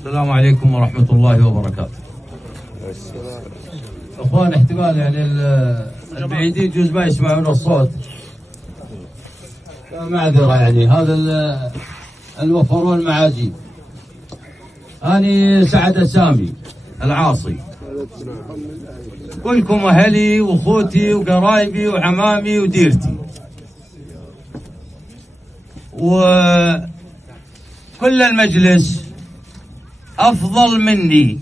السلام عليكم ورحمة الله وبركاته. اخوان احتمال يعني البعيدين يجوز ما يسمعون الصوت، معذرة يعني هذا الوفرون المعازيم. أنا سعد سامي العاصي، كلكم أهلي وأخوتي وقرايبي وعمامي وديرتي، وكل المجلس أفضل مني،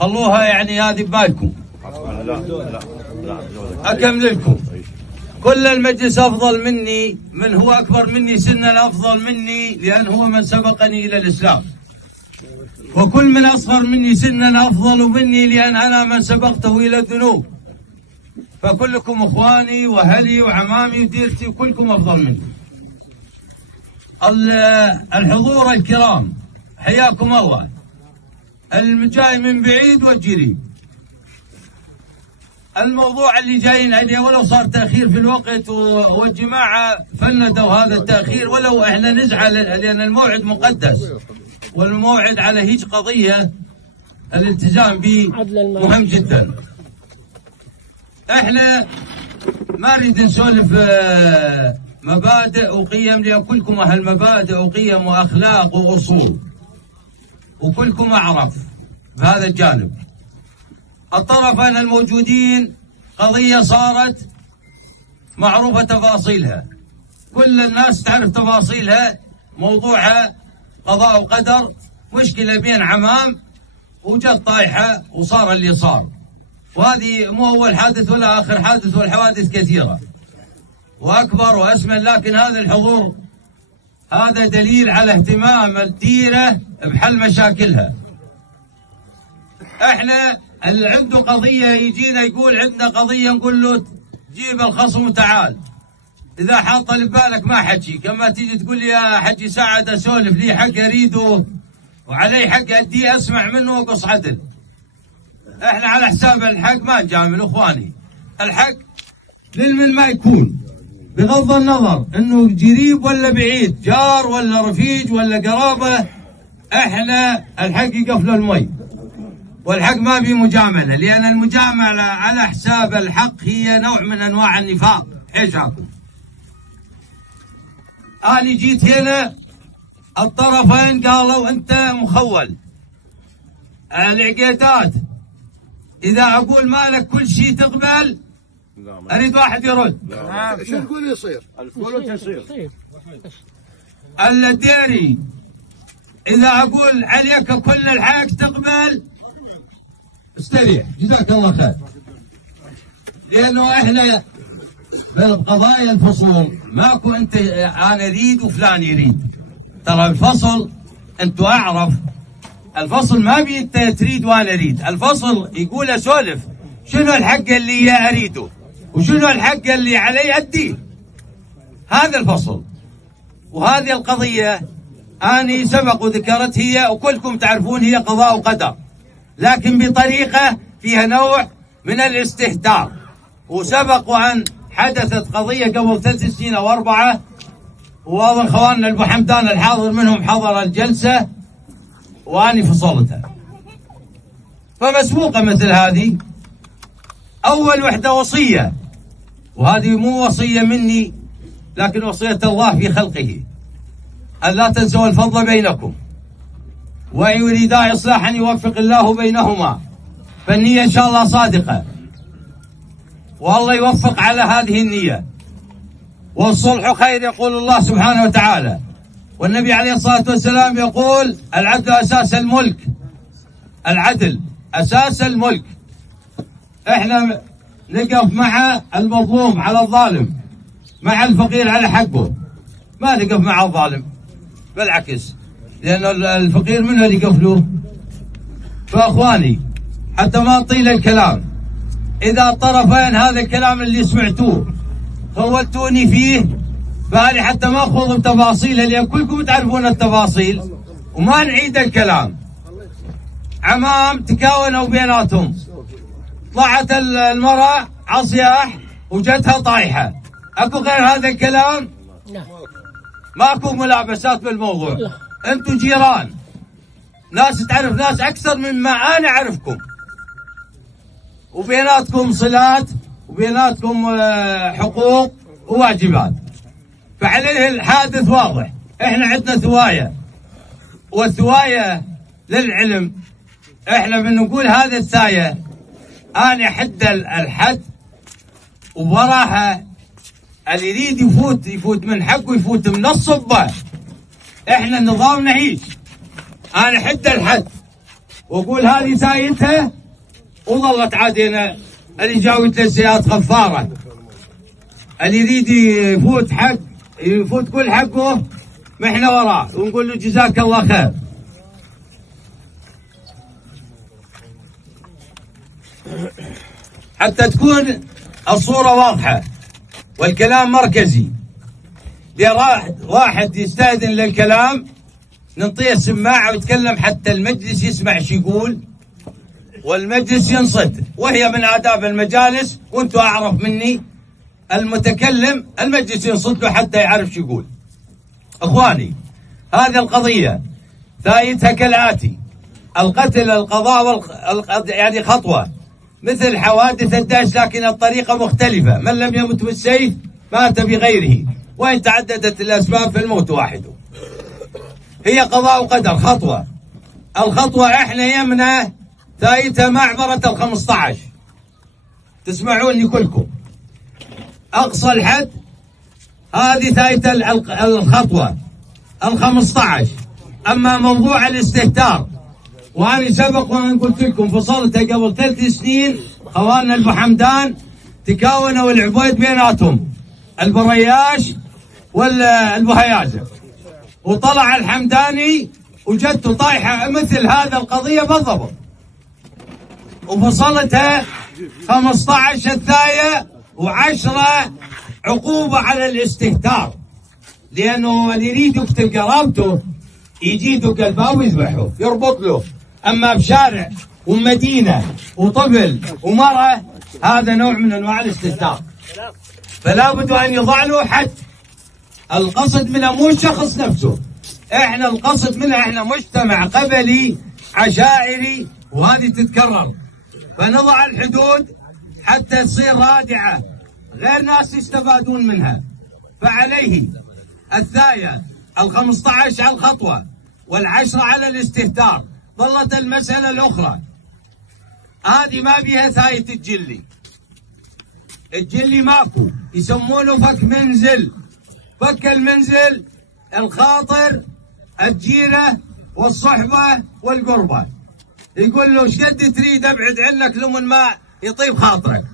خلوها يعني هذه ببالكم. أكمل لكم، كل المجلس أفضل مني، من هو أكبر مني سنا أفضل مني لأن هو من سبقني إلى الإسلام، وكل من أصغر مني سنا أفضل مني لأن أنا من سبقته إلى الذنوب. فكلكم إخواني وأهلي وعمامي وديرتي وكلكم أفضل مني. الحضور الكرام حياكم الله، الجاي من بعيد والقريب. الموضوع اللي جايين عليه ولو صار تأخير في الوقت والجماعة فندوا هذا التأخير، ولو احنا نزعل لأن الموعد مقدس، والموعد على هيج قضية الالتزام به مهم جدا. احنا ما نريد نسولف مبادئ وقيم، لأن كلكم أهل مبادئ وقيم وأخلاق وأصول، وكلكم أعرف بهذا الجانب. الطرفين الموجودين قضية صارت معروفة تفاصيلها، كل الناس تعرف تفاصيلها، موضوعها قضاء وقدر، مشكلة بين عمام وجت طايحة وصار اللي صار. وهذه مو أول حادث ولا آخر حادث، والحوادث كثيرة وأكبر وأسمن، لكن هذا الحضور هذا دليل على اهتمام الديرة بحل مشاكلها. احنا اللي عنده قضية يجينا يقول عندنا قضية، نقول له جيب الخصم وتعال. إذا حاط اللي ببالك ما حكي، كما تيجي تقول لي يا حجي سعد أسولف لي حق أريده وعلي حق أدي أسمع منه وقص عدل. احنا على حساب الحق ما نجامل اخواني، الحق للمن ما يكون، بغض النظر انه قريب ولا بعيد، جار ولا رفيج ولا قرابة، احنا الحق يقف له المي، والحق ما بي مجاملة، لأن المجاملة على حساب الحق هي نوع من أنواع النفاق. حيشاكم أنا جيت هنا الطرفين قالوا أنت مخول. العقيدات إذا أقول مالك كل شيء تقبل، أريد واحد يرد. شو نقول يصير؟ القول تصير. الديري إذا أقول عليك كل الحق تقبل، استريح جزاك الله خير. لأنه إحنا بالقضايا الفصول ماكو أنت أنا أريد وفلان يريد، ترى الفصل أنتوا أعرف، الفصل ما بي أنت تريد وأنا أريد، الفصل يقول أسولف شنو الحق اللي أريده وشنو الحق اللي علي أديه، هذا الفصل. وهذه القضية أنا سبق وذكرت هي وكلكم تعرفون هي قضاء وقدر، لكن بطريقة فيها نوع من الاستهتار. وسبق وأن حدثت قضية قبل 3 سنين أو 4، وواضح اخواننا ابو حمدان الحاضر منهم حضر الجلسة وأني فصلتها. فمسبوقة مثل هذه أول وحدة وصية، وهذه مو وصية مني لكن وصية الله في خلقه، أن لا تنسوا الفضل بينكم، وإن يريدا إصلاحا يوفق الله بينهما، فالنية إن شاء الله صادقة، والله يوفق على هذه النية. والصلح خير يقول الله سبحانه وتعالى، والنبي عليه الصلاة والسلام يقول العدل أساس الملك، العدل أساس الملك. احنا نقف مع المظلوم على الظالم، مع الفقير على حقه، ما نقف مع الظالم، بالعكس، لأن الفقير منه اللي يقف له. فأخواني حتى ما نطيل الكلام، إذا الطرفين هذا الكلام اللي سمعتوه خولتوني فيه، فأنا حتى ما أخوض بتفاصيله لأن كلكم تعرفون التفاصيل وما نعيد الكلام. عمام تكاونوا بيناتهم، طلعت المرأة عصياح وجدها طايحة، أكو غير هذا الكلام؟ ماكو ملابسات بالموضوع. أنتم جيران ناس تعرف ناس أكثر مما أنا أعرفكم، وبيناتكم صلات وبيناتكم حقوق وواجبات. فعليه الحادث واضح. احنا عندنا ثواية، والثواية للعلم احنا بنقول هذا الثاية أنا حد الحد، ووراها اللي يريد يفوت من حقه، يفوت من الصبة. احنا النظام نعيش، انا حد الحد واقول هذه ثايتها، وظلت عادينا اللي جاوت للسيارات غفارة. اللي يريد يفوت كل حقه، ما احنا وراه ونقول له جزاك الله خير. حتى تكون الصورة واضحة والكلام مركزي. واحد يستأذن للكلام ننطيه سماعة ويتكلم حتى المجلس يسمع شو يقول، والمجلس ينصت، وهي من آداب المجالس. وانتم أعرف مني المتكلم المجلس ينصت له حتى يعرف شو يقول. اخواني، هذه القضية ثايتها كالآتي: القتل، القضاء يعني خطوة مثل حوادث الدهش، لكن الطريقة مختلفة. من لم يمت بالسيف مات بغيره، وإن تعددت الأسباب فالموت واحد. هي قضاء وقدر، خطوة. الخطوة احنا يمنا ثايتها معبرة 15. تسمعوني كلكم، أقصى الحد هذه ثايتها الخطوة 15. أما موضوع الاستهتار، وأنا سبق وأنا قلت لكم فصلتها قبل 3 سنين. خواننا البحمدان تكاونوا العبيد بيناتهم، البرياش والبهيازة، وطلع الحمداني وجدته طايحة مثل هذا القضية بالضبط، وفصلتها 15 الثاية و10 عقوبة على الاستهتار. لأنه اللي يريد يقتل قرابته يجي يدق الباب ويذبحه يربط له. أما بشارع ومدينة وطفل ومرأة، هذا نوع من أنواع الاستهتار، فلا بد أن يضع له حد. القصد منه مو الشخص نفسه، احنا القصد منه احنا مجتمع قبلي عشائري، وهذه تتكرر، فنضع الحدود حتى تصير رادعة، غير ناس يستفادون منها. فعليه الثاية 15 على الخطوة وال10 على الاستهتار. ظلت المسألة الأخرى، هذه ما بيها ثاية الجلي. الجلي ماكو، يسمونه فك منزل. فك المنزل الخاطر، الجيرة والصحبة والقربة. يقول له شقد تريد ابعد عنك لمن ما يطيب خاطرك.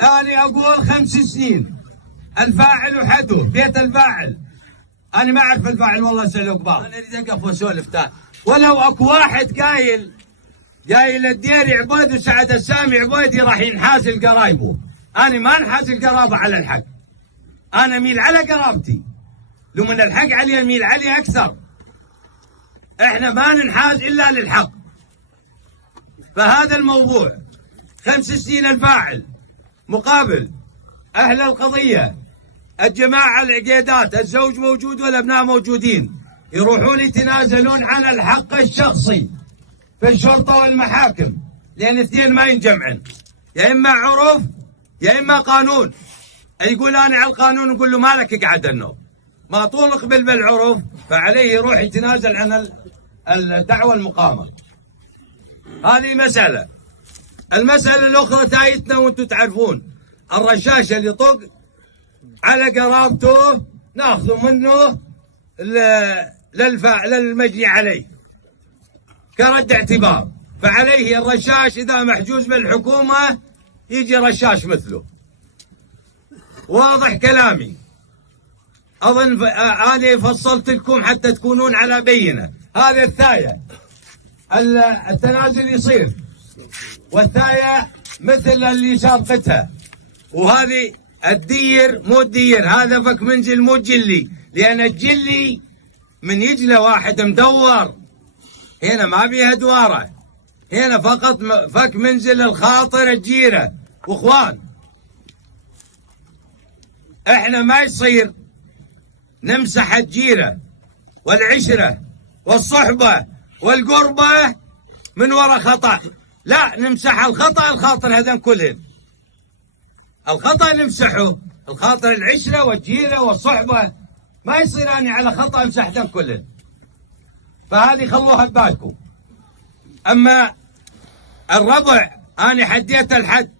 أنا أقول 5 سنين. الفاعل وحده، بيت الفاعل. أنا ما أعرف الفاعل والله، أسأله كبار. أنا أريد أقف وأسولف تاني. ولو أكو واحد قايل جاي للديري عبيد وسعد السامي عبيدي راح ينحاز لقرايبه، أنا ما انحاز القرابة على الحق، أنا ميل على قرابتي. لو من الحق علي ميل علي أكثر. إحنا ما ننحاز إلا للحق. فهذا الموضوع 5 سنين الفاعل مقابل أهل القضية، الجماعة العقيدات، الزوج موجود والأبناء موجودين، يروحون يتنازلون عن الحق الشخصي في الشرطة والمحاكم، لأن اثنين ما ينجمعن، يا إما عرف يا إما قانون. يقول أنا على القانون، نقول له مالك اقعد النوم، ما طول قبل بالعرف، فعليه يروح يتنازل عن الدعوة المقامة. هذه مسألة. المسألة الأخرى ثايتنا وأنتم تعرفون، الرشاش اللي يطق على قرابته ناخذ منه للمجني عليه كرد اعتبار. فعليه الرشاش إذا محجوز بالحكومة يجي رشاش مثله. واضح كلامي؟ أظن أنا فصلت لكم حتى تكونون على بينة. هذه الثاية التنازل يصير، والثاية مثل اللي سابقتها. وهذه الدير مو الدير، هذا فك منزل مو جلي، لأن الجلي من يجله واحد مدور، هنا ما بيها دوارة، هنا فقط فك منزل الخاطر الجيرة. واخوان، احنا ما يصير نمسح الجيرة والعشرة والصحبة والقربة من وراء خطأ. لا نمسح الخطأ الخاطر هذين كلهن. الخطأ نمسحه، الخاطر العشرة والجيرة والصحبة، ما يصير أني على خطأ امسح ذن كلهن. فهذه خلوها ببالكم. أما الربع أنا حديت الحد،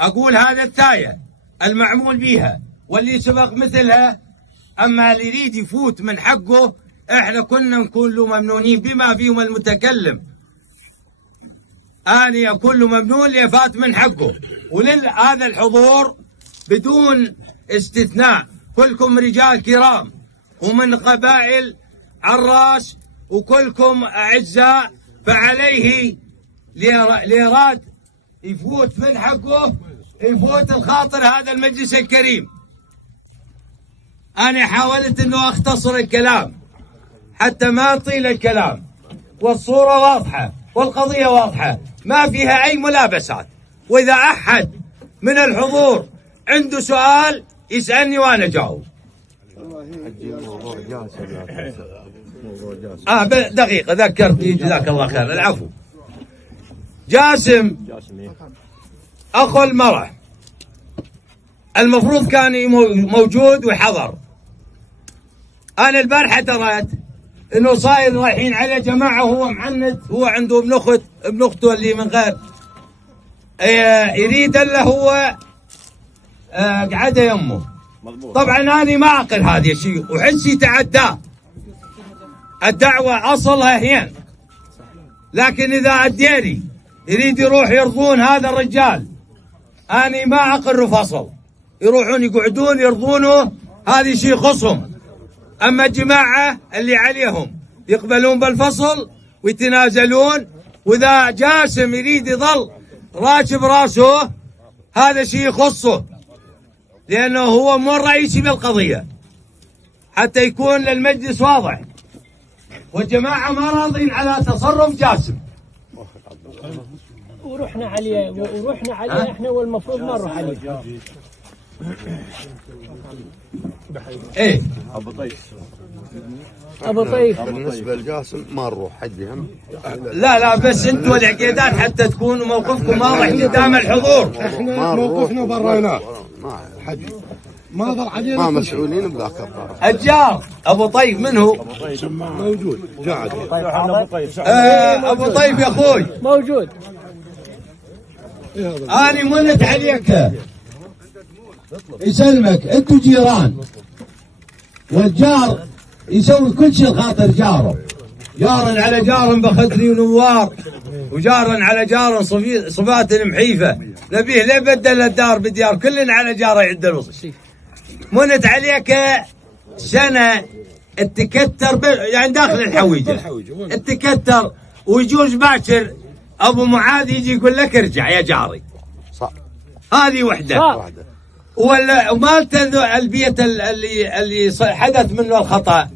أقول هذا الثاية المعمول بيها واللي سبق مثلها. أما اللي يريد يفوت من حقه إحنا كنا نكون له ممنونين بما فيهم المتكلم. أنا أكون له ممنون ليفات من حقه. ولهذا الحضور بدون استثناء كلكم رجال كرام ومن قبائل عراس وكلكم أعزاء، فعليه ليراد يفوت من حقه يفوت الخاطر هذا المجلس الكريم. أنا حاولت أنه أختصر الكلام حتى ما يطيل الكلام، والصورة واضحة والقضية واضحة ما فيها أي ملابسات. وإذا أحد من الحضور عنده سؤال يسألني وأنا جاوب. دقيقة ذكرتني جزاك الله خير. العفو. جاسم أخو المرأة المفروض كان موجود وحضر. أنا البارحة دريت إنه صاير رايحين عليه جماعة وهو معند، هو عنده ابن أخته اللي من غير يريد له هو قعده يمه. طبعا أنا ما أعقل هذا الشيء وحسي تعداه. الدعوة أصلها هين، لكن إذا الديري يريد يروح يرضون هذا الرجال أنا ما أعقل فصل، يروحون يقعدون يرضونه، هذا شيء خصهم. أما الجماعة اللي عليهم يقبلون بالفصل ويتنازلون، وإذا جاسم يريد يظل راشب راسه هذا شيء يخصه، لأنه هو مو الرئيسي بالقضية، حتى يكون للمجلس واضح. والجماعة ما راضين على تصرف جاسم. ورحنا عليه احنا، والمفروض ما نروح عليه. ايه ابو طيف بالنسبه لجاسم ما نروح حدهم. لا بس انتوا العقيدات حتى تكونوا موقفكم واضح قدام الحضور. احنا موقفنا بريناه ما ضل علينا، ما مسؤولين بذاك الطرف. الجار ابو طيف منه موجود قاعد. ابو طيف يا اخوي موجود. أنا منت عليك يسلمك، أنتوا جيران والجار يسوي كل شيء خاطر جاره. جار على جار بخدري ونوار، وجار على جار صفات محيفة، نبيه ليه بدل الدار بديار، كلنا على جاره يعد الوصف. منت عليك سنة التكتر يعني داخل الحويجة التكتر، ويجوز باكر ابو معاذ يجي يقول لك ارجع يا جاري. صح. هذه وحده. ولا مالت البيت اللي حدث منه الخطا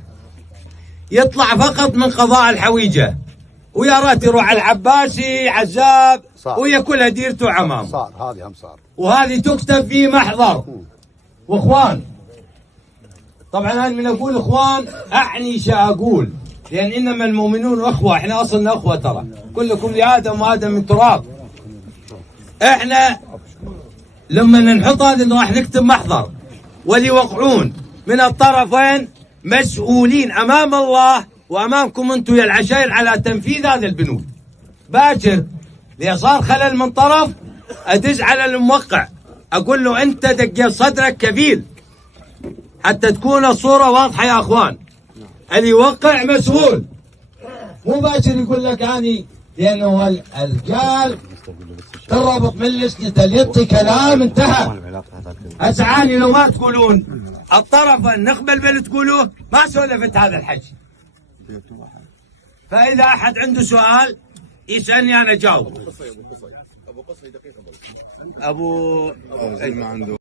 يطلع فقط من قضاء الحويجه، ويا ريت يروح على العباسي عزاب ويا كلها ديرته عمام. صار هذه هم صار، وهذه تكتب في محضر. واخوان طبعا انا من اقول اخوان اعني اقول، لأن إنما المؤمنون أخوة، إحنا أصلنا أخوة ترى، كلكم لآدم وآدم من تراب. إحنا لما نحط هذا راح نكتب محضر، واللي يوقعون من الطرفين مسؤولين أمام الله وأمامكم أنتم يا العشائر على تنفيذ هذا البنود. باكر لي صار خلل من طرف أدز على الموقع أقول له أنت دقيت صدرك كفيل، حتى تكون الصورة واضحة يا أخوان. اللي يوقع مسؤول، مو باكر يقول لك اني، لانه الرجال تربط من لسنته يعطي كلام انتهى. اسعاني لو ما تقولون الطرف نقبل بل تقولوه ما سولفت هذا الحكي. فاذا احد عنده سؤال يسالني انا جاوب. ابو ما عنده